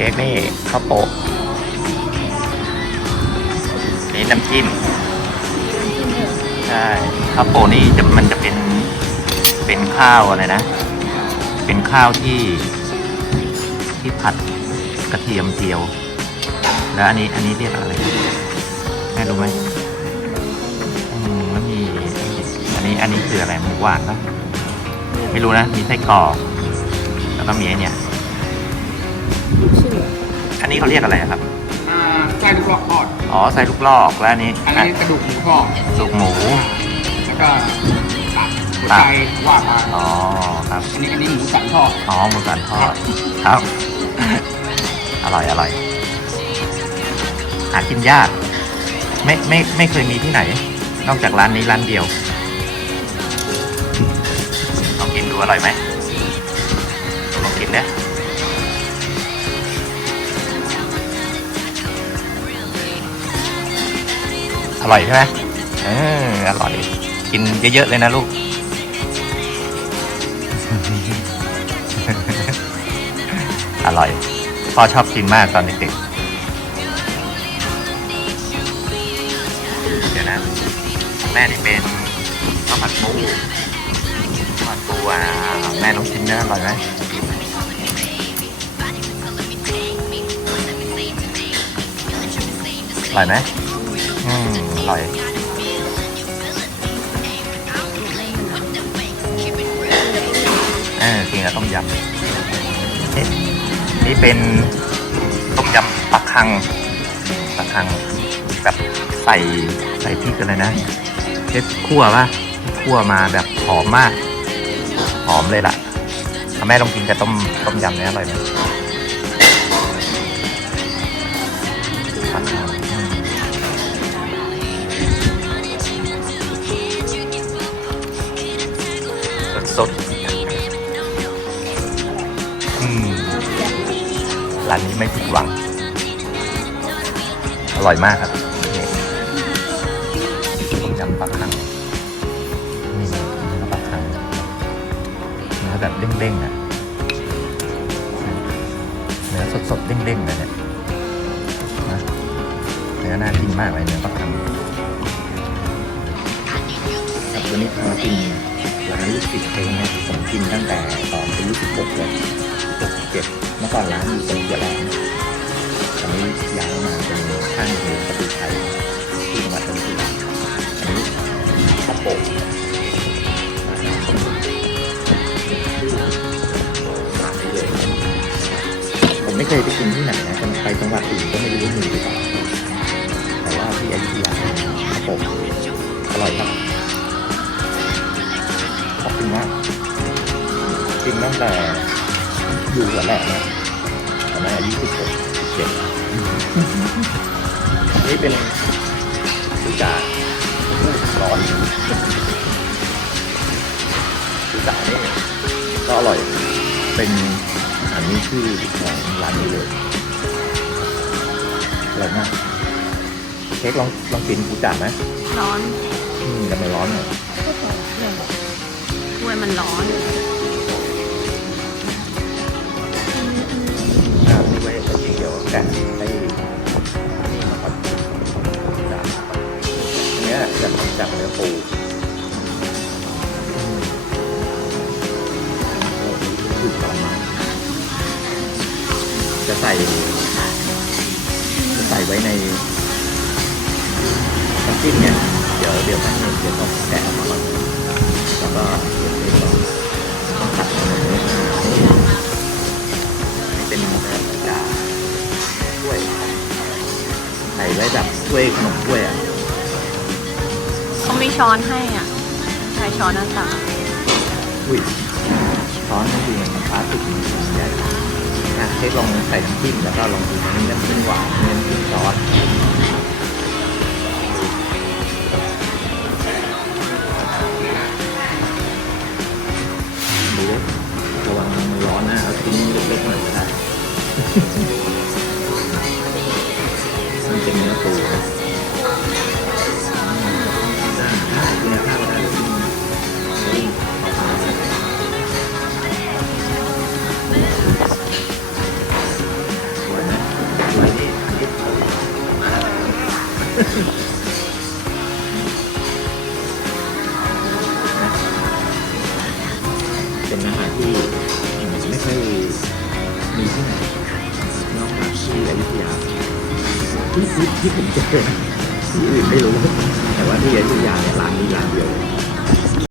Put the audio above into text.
ค้กนี่ข้าวโปะนี่น้ำจิ้มใช่ข้าวโปะนี่จะมันจะเป็นเป็นข้าวอะไรนะ เป็นข้าวที่ที่ผัดกระเทียมเจียว แล้วอันนี้อันนี้เรียกอะไรแม่รู้ไหมอืมแล้วมีอันนี้อันนี้คืออะไรหมูหวานปะไม่รู้นะ มีไส้กรอกแล้วก็มีไอเนี่ย อันนี้เขาเรียกอะไรอะครับ อ่าไส้ลูกลอกทอด อ๋อใส่ลูกลอกแล้วอันนี้อันอะนี้กระดูกหมูทอดลูกหมู แล้วก็ตับหัวใจว่ามาอ๋อครับ อันนี้อันนี้หมูสันทอดอ๋อหมูสันทอดครับ อร่อยอร่อยหากินยากไม่ไม่ไม่เคยมีที่ไหน นอกจากร้านนี้ร้านเดียวลองกินดูอร่อยไหมลองกินเนี่ย อร่อยใช่ไหมเอออร่อย กินเยอะๆเลยนะลูก อร่อย พ่อชอบกินมากตอนเด็กๆเดี๋ยวนะ แม่นี่เป็นข้าวผัดปูข้าวผัดปูอะแม่ต้องชิมนะอร่อยไหมอร่อยไหม อืมอร่อยเออกินกับต้มยำนี่นี่เป็นต้มยำปลาคังปลาคังแบบใส่ใส่พริกกันเลยนะเช็ดคั่วป่ะคั่วมาแบบหอมมาก หอมเลยล่ะเอแม่ลองกินกับต้มต้มยำเนี่ยอร่อยไหม อืมร้านนี้ไม่ผิดหวัง อร่อยมากครับนี่ต้มยำปลาคังนี่เนื้อปลาคังเนื้อแบบเด้งๆอะเนื้อสดๆเด้งๆเลยเนี่ยเนื้อน่ากินมากเลยเนื้อปลาคังครับวันนี้พามากินร้านลูกศิษย์เองนะผมกินตั้งแต่ตอนอายุ16เลย 16 17เมื่อก่อนร้านอยู่ตรงหัวแหลมตอนนี้ย้ายมาเป็นข้างโรงประตูไทยที่จังหวัดจันทบุรีอันนี้ข้าวโป่งผมไม่เคยไปกินที่ไหนนะแต่ไปจังหวัดอื่นก็ไม่รู้ว่ามีหรือเปล่าแต่ว่าที่อยุธยาข้าวโป่งอร่อยครับขอบคุณมากกินตั้งแต่ อยู่หัวแหลมนะตอนนั้นอายุสิบหกสิบเจ็ดนี่เป็นสุการ้อนสุกานี่ก็อร่อย เป็นอันนี้ชื่อของร้านนี้เลยอร่อยมากเค้กลองลองกินกุจ่าไหมร้อน อืมแต่มันร้อนหน่อยถ้วยมันร้อน ใส่ใส่ไว้ในน้ำจิ้มเนี่ย เดี๋ยวเดี๋ยวให้เดี๋ยวต้องแกะออกมาก่อนแล้วก็เดี๋ยวเดี๋ยวต้องตัดมาเลยนี่เป็นเนื้อจาถ้วย ใส่ไว้แบบถ้วยขนมถ้วยอะเขามีช้อนให้อะ ใช้ช้อนนั่นต่างอุ้ยช้อนนี่คือมันพลาสติกนี่ เทคลองใส่น้ำจิ้มแล้วก็ลองดูนนี้น้ำจิ้มหวานน้ำจิ้มซอสดูดิระวังมันร้อนนะเอาชิ้นเล็กๆหน่อยก็ได้ เป็นอาหารที่ไม่ค่อยมีที่ไหนนอกจากที่อยุธยาที่ที่ผมเจอที่อื่นไม่รู้แต่ว่าที่อยุธยาเนี่ยร้านนี้ร้านเดียวเลย